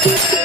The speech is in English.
thank you